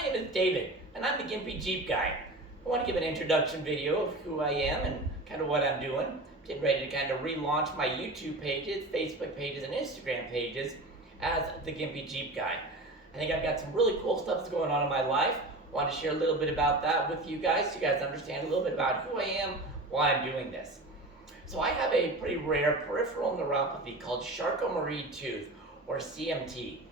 My name is David, and I'm the Gimpy Jeep Guy. I want to give an introduction video of who I am and kind of what I'm doing. Getting ready to kind of relaunch my YouTube pages, Facebook pages, and Instagram pages as the Gimpy Jeep Guy. I think I've got some really cool stuff that's going on in my life. I want to share a little bit about that with you guys, so you guys understand a little bit about who I am, why I'm doing this. So I have a pretty rare peripheral neuropathy called Charcot-Marie tooth, or CMT.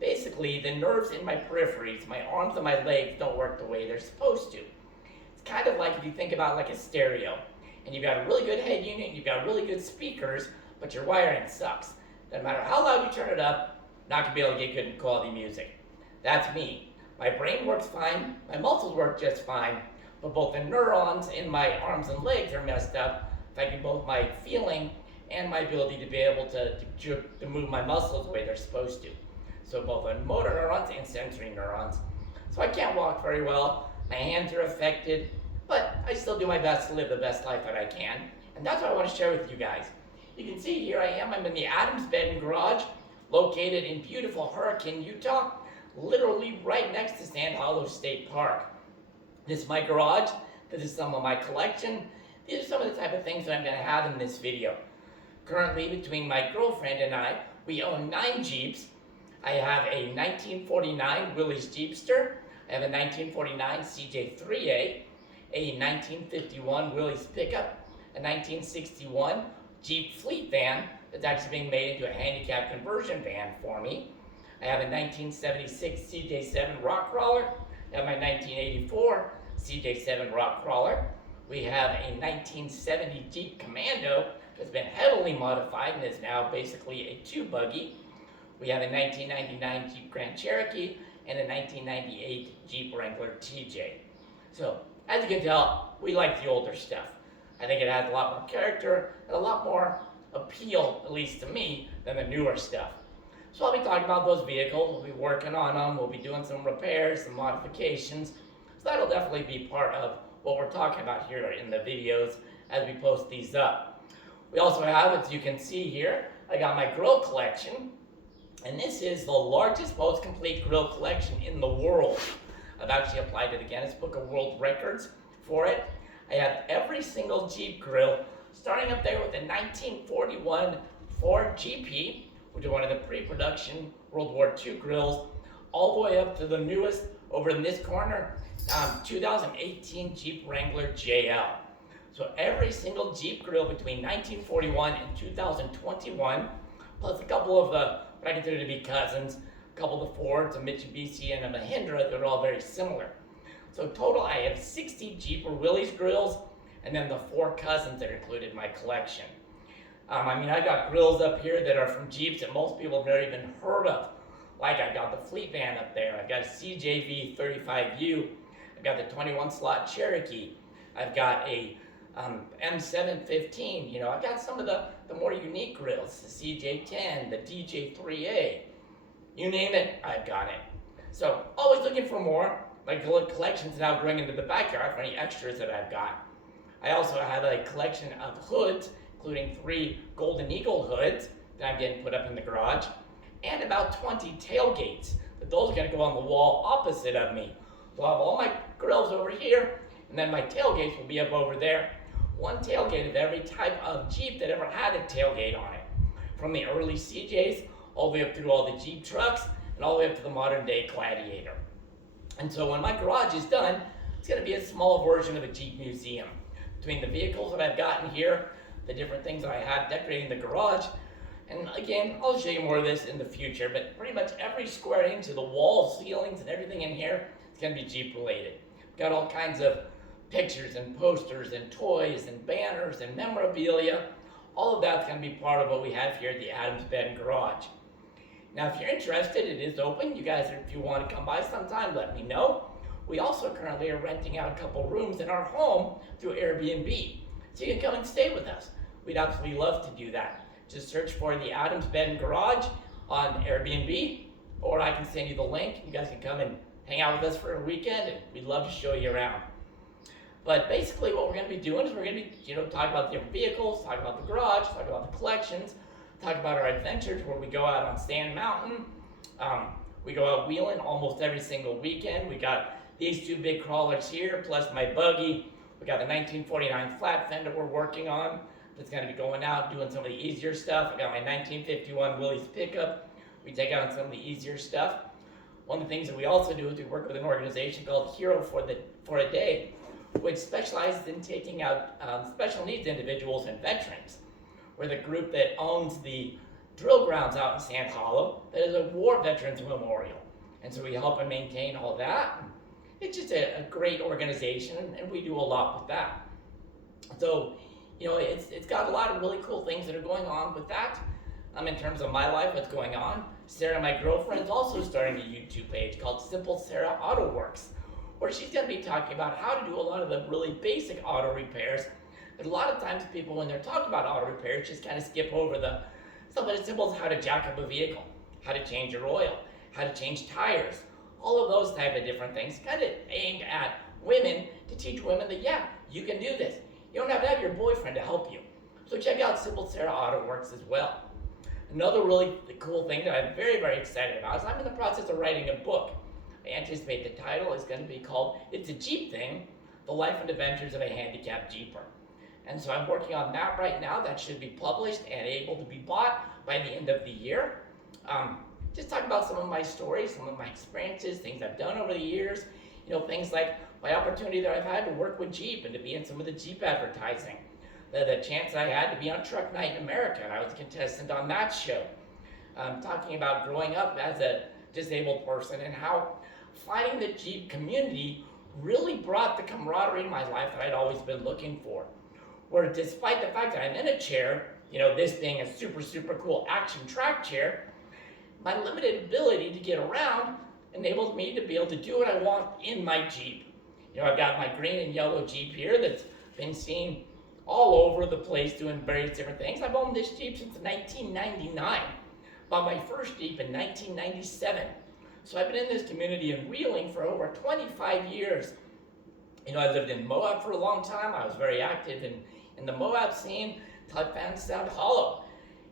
Basically, the nerves in my peripheries, my arms and my legs, don't work the way they're supposed to. It's kind of like if you think about like a stereo, and you've got a really good head unit, you've got really good speakers, but your wiring sucks. No matter how loud you turn it up, not gonna be able to get good quality music. That's me. My brain works fine, my muscles work just fine, but both the neurons in my arms and legs are messed up, affecting both my feeling and my ability to be able to move my muscles the way they're supposed to. So both on motor neurons and sensory neurons. So I can't walk very well, my hands are affected, but I still do my best to live the best life that I can, and that's what I want to share with you guys. You can see here I am, I'm in the Adams Bed Garage, located in beautiful Hurricane, Utah, literally right next to Sand Hollow State Park. This is my garage, this is some of my collection, these are some of the type of things that I'm going to have in this video. Currently, between my girlfriend and I, we own 9 Jeeps. I have a 1949 Willys Jeepster, I have a 1949 CJ3A, a 1951 Willys Pickup, a 1961 Jeep Fleetvan that's actually being made into a handicap conversion van for me. I have a 1976 CJ7 rock crawler, I have my 1984 CJ7 rock crawler. We have a 1970 Jeep Commando that's been heavily modified and is now basically a 2-buggy. We have a 1999 Jeep Grand Cherokee and a 1998 Jeep Wrangler TJ. So, as you can tell, we like the older stuff. I think it has a lot more character and a lot more appeal, at least to me, than the newer stuff. So I'll be talking about those vehicles, we'll be working on them, we'll be doing some repairs, some modifications. So that'll definitely be part of what we're talking about here in the videos as we post these up. We also have, as you can see here, I got my grill collection. And this is the largest, most complete grill collection in the world. I've actually applied to the Guinness Book of World Records for it. I have every single Jeep grill, starting up there with the 1941 Ford GP, which is one of the pre-production World War II grills, all the way up to the newest, over in this corner, 2018 Jeep Wrangler JL. So every single Jeep grill between 1941 and 2021, plus a couple of the what I consider to be cousins, a couple of the Fords, a Mitsubishi, and a Mahindra, they're all very similar. So total, I have 60 Jeep or Willys grills, and then the 4 cousins that are included in my collection. I got grills up here that are from Jeeps that most people have never even heard of. Like I got the Fleetvan up there, I've got a CJV 35U, I've got the 21 slot Cherokee, I've got a M715, I've got some of the more unique grills, the CJ10, the DJ3A, you name it, I've got it. So, always looking for more. My collection's now growing into the backyard for any extras that I've got. I also have a collection of hoods, including 3 Golden Eagle hoods that I'm getting put up in the garage, and about 20 tailgates, but those are going to go on the wall opposite of me. So I'll have all my grills over here, and then my tailgates will be up over there. One tailgate of every type of Jeep that ever had a tailgate on it. From the early CJs, all the way up through all the Jeep trucks, and all the way up to the modern day Gladiator. And so when my garage is done, it's going to be a small version of a Jeep museum. Between the vehicles that I've gotten here, the different things that I have decorating the garage, and again, I'll show you more of this in the future, but pretty much every square inch of the walls, ceilings, and everything in here is going to be Jeep related. Got all kinds of pictures and posters and toys and banners and memorabilia. All of that's going to be part of what we have here at the Adams Bed Garage. Now, if you're interested, it is open. You guys, if you want to come by sometime, let me know. We also currently are renting out a couple rooms in our home through Airbnb. So you can come and stay with us. We'd absolutely love to do that. Just search for the Adams Bed Garage on Airbnb, or I can send you the link. You guys can come and hang out with us for a weekend, and we'd love to show you around. But basically what we're going to be doing is we're going to be, talking about the different vehicles, talk about the garage, talk about the collections, talk about our adventures where we go out on Sand Mountain. We go out wheeling almost every single weekend. We got these 2 big crawlers here, plus my buggy. We got the 1949 flat fender we're working on. That's going to be going out, doing some of the easier stuff. I got my 1951 Willys Pickup. We take out some of the easier stuff. One of the things that we also do is we work with an organization called Hero for a Day, which specializes in taking out special needs individuals and veterans. We're the group that owns the drill grounds out in Sand Hollow that is a war veterans memorial. And so we help and maintain all that. It's just a great organization, and we do a lot with that. So, you know, it's got a lot of really cool things that are going on with that. In terms of my life, what's going on. Sarah, my girlfriend, is also starting a YouTube page called Simple Sarah Auto Works, where she's going to be talking about how to do a lot of the really basic auto repairs. But a lot of times people, when they're talking about auto repairs, just kind of skip over the something as simple as how to jack up a vehicle, how to change your oil, how to change tires, all of those type of different things, kind of aimed at women to teach women that, yeah, you can do this. You don't have to have your boyfriend to help you. So check out Simple Sarah Auto Works as well. Another really cool thing that I'm very, very excited about is I'm in the process of writing a book. I anticipate the title is going to be called It's a Jeep Thing, The Life and Adventures of a Handicapped Jeeper. And so I'm working on that right now. That should be published and able to be bought by the end of the year. Just talk about some of my stories, some of my experiences, things I've done over the years. You know, things like my opportunity that I've had to work with Jeep and to be in some of the Jeep advertising. The chance I had to be on Truck Night in America, and I was a contestant on that show. Talking about growing up as a disabled person and how finding the Jeep community really brought the camaraderie in my life that I'd always been looking for. Where despite the fact that I'm in a chair, you know, this being a super, super cool action track chair, my limited ability to get around enables me to be able to do what I want in my Jeep. You know, I've got my green and yellow Jeep here that's been seen all over the place doing various different things. I've owned this Jeep since 1999. Bought my first Jeep in 1997. So I've been in this community and wheeling for over 25 years. You know, I lived in Moab for a long time. I was very active in the Moab scene until I found Sand Hollow.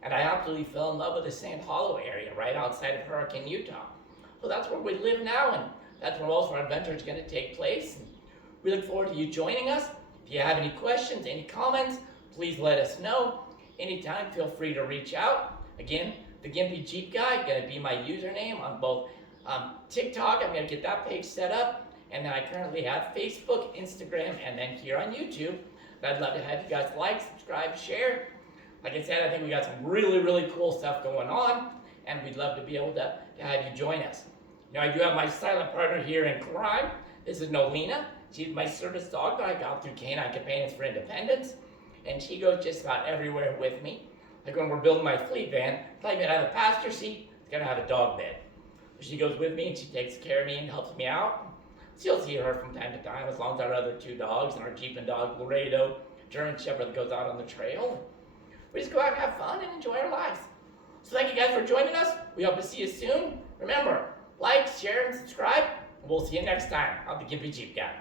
And I absolutely fell in love with the Sand Hollow area right outside of Hurricane, Utah. So that's where we live now, and that's where most of our adventure is going to take place. And we look forward to you joining us. If you have any questions, any comments, please let us know. Anytime, feel free to reach out. Again, TheGimpyJeepGuy, going to be my username on both TikTok. I'm going to get that page set up. And then I currently have Facebook, Instagram, and then here on YouTube. I'd love to have you guys like, subscribe, share. Like I said, I think we got some really, really cool stuff going on, and we'd love to be able to have you join us. You know, I do have my silent partner here in crime. This is Nolina. She's my service dog that I got through Canine Companions for Independence, and she goes just about everywhere with me. Like when we're building my Fleetvan, it's like gonna have a passenger seat, it's gonna have a dog bed. She goes with me and she takes care of me and helps me out. So you'll see her from time to time, as long as our other 2 dogs and our Jeep and dog, Laredo, German Shepherd that goes out on the trail. We just go out and have fun and enjoy our lives. So thank you guys for joining us. We hope to see you soon. Remember, like, share, and subscribe. We'll see you next time on The Gimpy Jeep Guy.